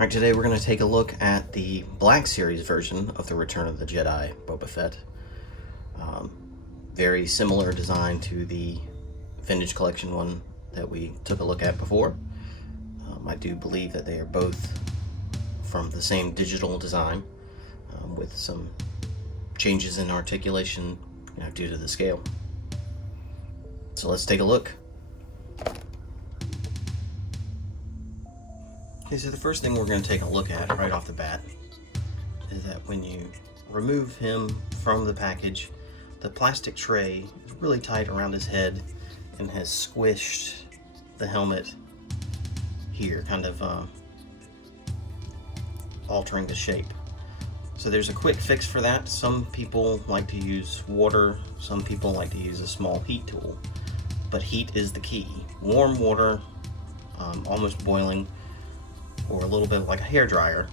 Alright, today we're going to take a look at the Black Series version of the Return of the Jedi Boba Fett. Very similar design to the Vintage Collection one that we took a look at before. I do believe that they are both from the same digital design with some changes in articulation due to the scale. So let's take a look. Okay, so the first thing we're going to take a look at right off the bat is that when you remove him from the package, the plastic tray is really tight around his head and has squished the helmet here, kind of altering the shape. So there's a quick fix for that. Some people like to use water, some people like to use a small heat tool, but heat is the key. Warm water, almost boiling, or a little bit like a hair dryer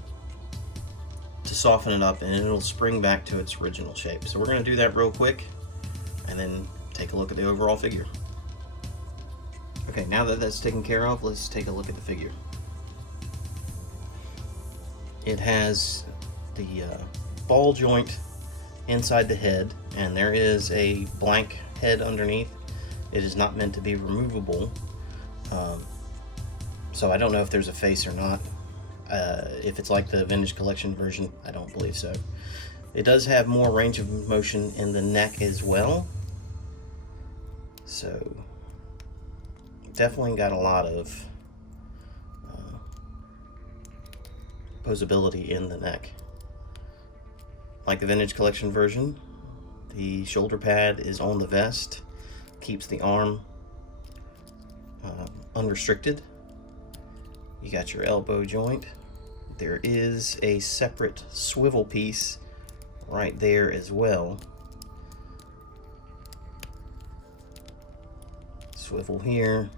to soften it up, and it'll spring back to its original shape. So we're going to do that real quick and then take a look at the overall figure. Okay, now that that's taken care of, let's take a look at the figure. It has the ball joint inside the head, and there is a blank head underneath. It is not meant to be removable. So I don't know if there's a face or not. If it's like the Vintage Collection version, I don't believe so. It does have more range of motion in the neck as well. So definitely got a lot of posability in the neck. Like the Vintage Collection version, the shoulder pad is on the vest, keeps the arm unrestricted. You got your elbow joint. There is a separate swivel piece right there as well. Swivel here.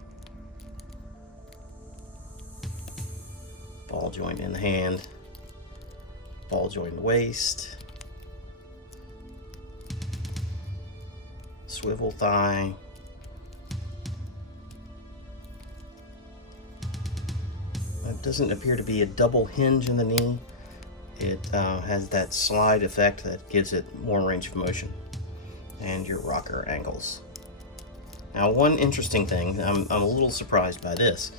Ball joint in the hand. Ball joint in the waist. Swivel thigh. It doesn't appear to be a double hinge in the knee. It has that slide effect that gives it more range of motion. And your rocker angles. Now, one interesting thing, I'm a little surprised by this,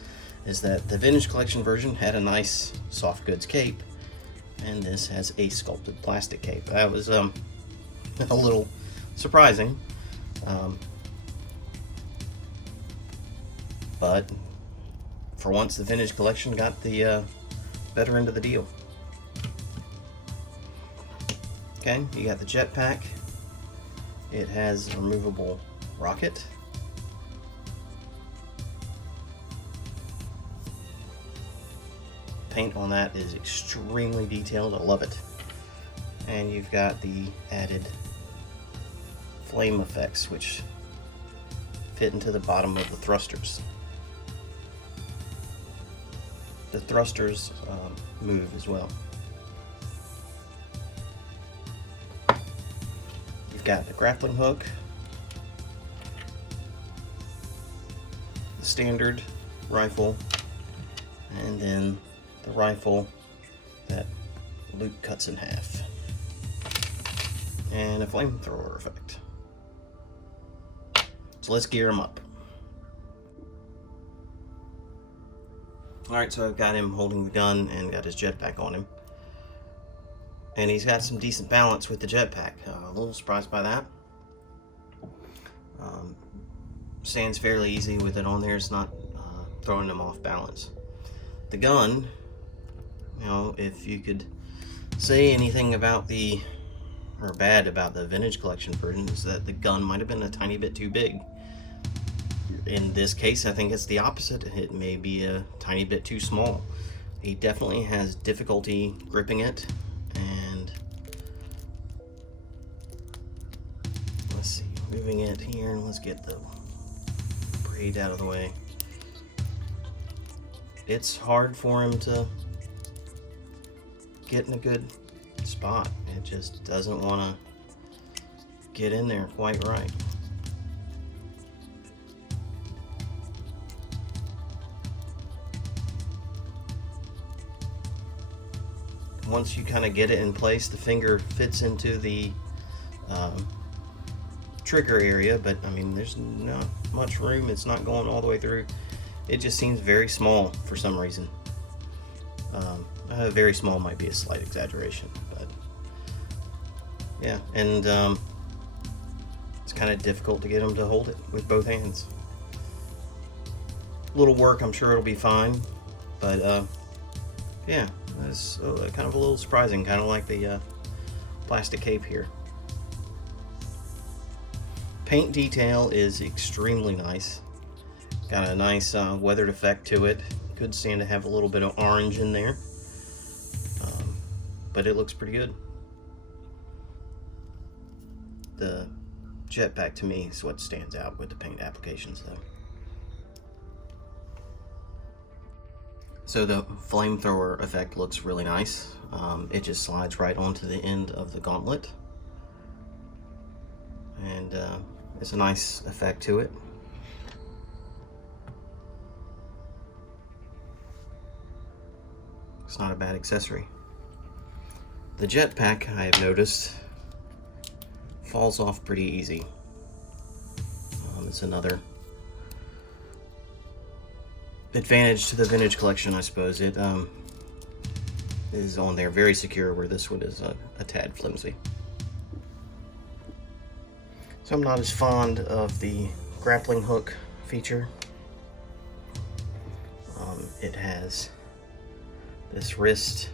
is that the Vintage Collection version had a nice soft goods cape, and this has a sculpted plastic cape. That was a little surprising. But for once, the Vintage Collection got the better end of the deal. Okay, you got the jetpack. It has a removable rocket. Paint on that is extremely detailed. I love it. And you've got the added flame effects, which fit into the bottom of the thrusters. The thrusters move as well. You've got the grappling hook, the standard rifle, and then the rifle that Luke cuts in half, and a flamethrower effect. So let's gear him up. Alright, so I've got him holding the gun and got his jetpack on him. And he's got some decent balance with the jetpack. A little surprised by that. Stands fairly easy with it on there. It's not throwing him off balance. The gun, if you could say anything about bad about the Vintage Collection version, is that the gun might have been a tiny bit too big. In this case, I think it's the opposite. It may be a tiny bit too small. He definitely has difficulty gripping it, and let's see, moving it here, and let's get the braid out of the way. It's hard for him to get in a good spot. It just doesn't want to get in there quite right. once you kind of get it in place, the finger fits into the trigger area, but I mean, there's not much room. It's not going all the way through. It just seems very small for some reason. Very small might be a slight exaggeration, but yeah, and it's kind of difficult to get them to hold it with both hands. A little work, I'm sure it'll be fine, but yeah, it's kind of a little surprising, kind of like the plastic cape here. Paint detail is extremely nice. Got a nice weathered effect to it. Could stand to have a little bit of orange in there, but it looks pretty good. The jetpack to me is what stands out with the paint applications though. So the flamethrower effect looks really nice. It just slides right onto the end of the gauntlet, and it's a nice effect to it. It's not a bad accessory. The jetpack, I have noticed, falls off pretty easy. It's another advantage to the vintage collection, I suppose. It is on there very secure, where this one is a tad flimsy. So I'm not as fond of the grappling hook feature. It has this wrist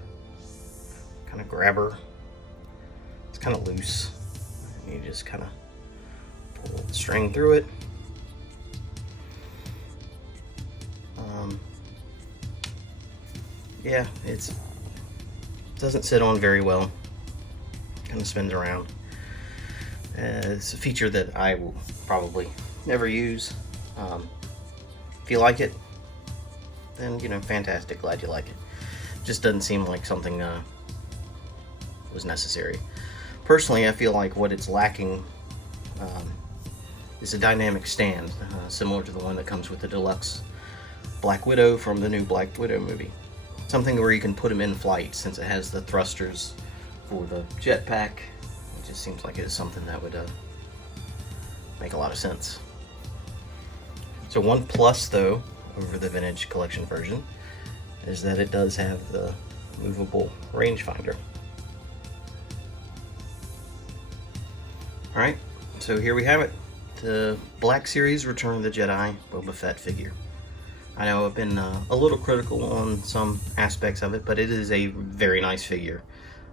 kind of grabber. It's kind of loose. You just kind of pull the string through it. Yeah, it doesn't sit on very well. Kind of spins around. It's a feature that I will probably never use. If you like it, then fantastic. Glad you like it. Just doesn't seem like something was necessary. Personally, I feel like what it's lacking is a dynamic stand, similar to the one that comes with the Deluxe Black Widow from the new Black Widow movie. Something where you can put them in flight, since it has the thrusters for the jetpack. It just seems like it is something that would make a lot of sense. So one plus, though, over the vintage collection version is that it does have the movable rangefinder. Alright, so here we have it. The Black Series Return of the Jedi Boba Fett figure. I know I've been a little critical on some aspects of it, but it is a very nice figure.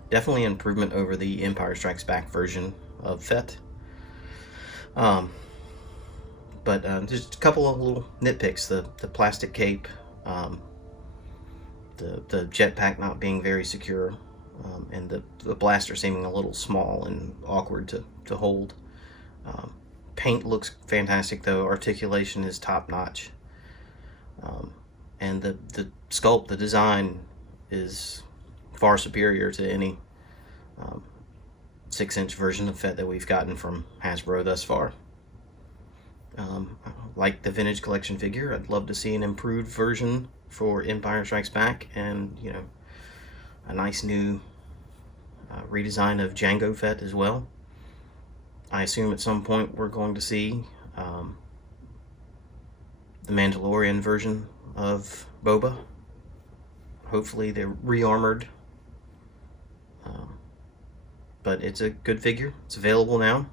Definitely an improvement over the Empire Strikes Back version of Fett. But just a couple of little nitpicks. The plastic cape, the jetpack not being very secure, and the blaster seeming a little small and awkward to hold. Paint looks fantastic though. Articulation is top notch. And the sculpt, the design is far superior to any 6-inch version of Fett that we've gotten from Hasbro thus far. Like the vintage collection figure, I'd love to see an improved version for Empire Strikes Back, and a nice new redesign of Jango Fett as well. I assume at some point we're going to see the Mandalorian version of Boba. Hopefully they're re-armored. But it's a good figure. It's available now.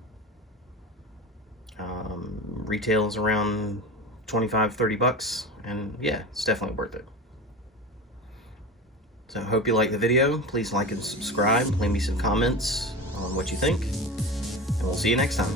Retail is around $25-30, and yeah, it's definitely worth it. So I hope you like the video. Please like and subscribe. Leave me some comments on what you think, and we'll see you next time.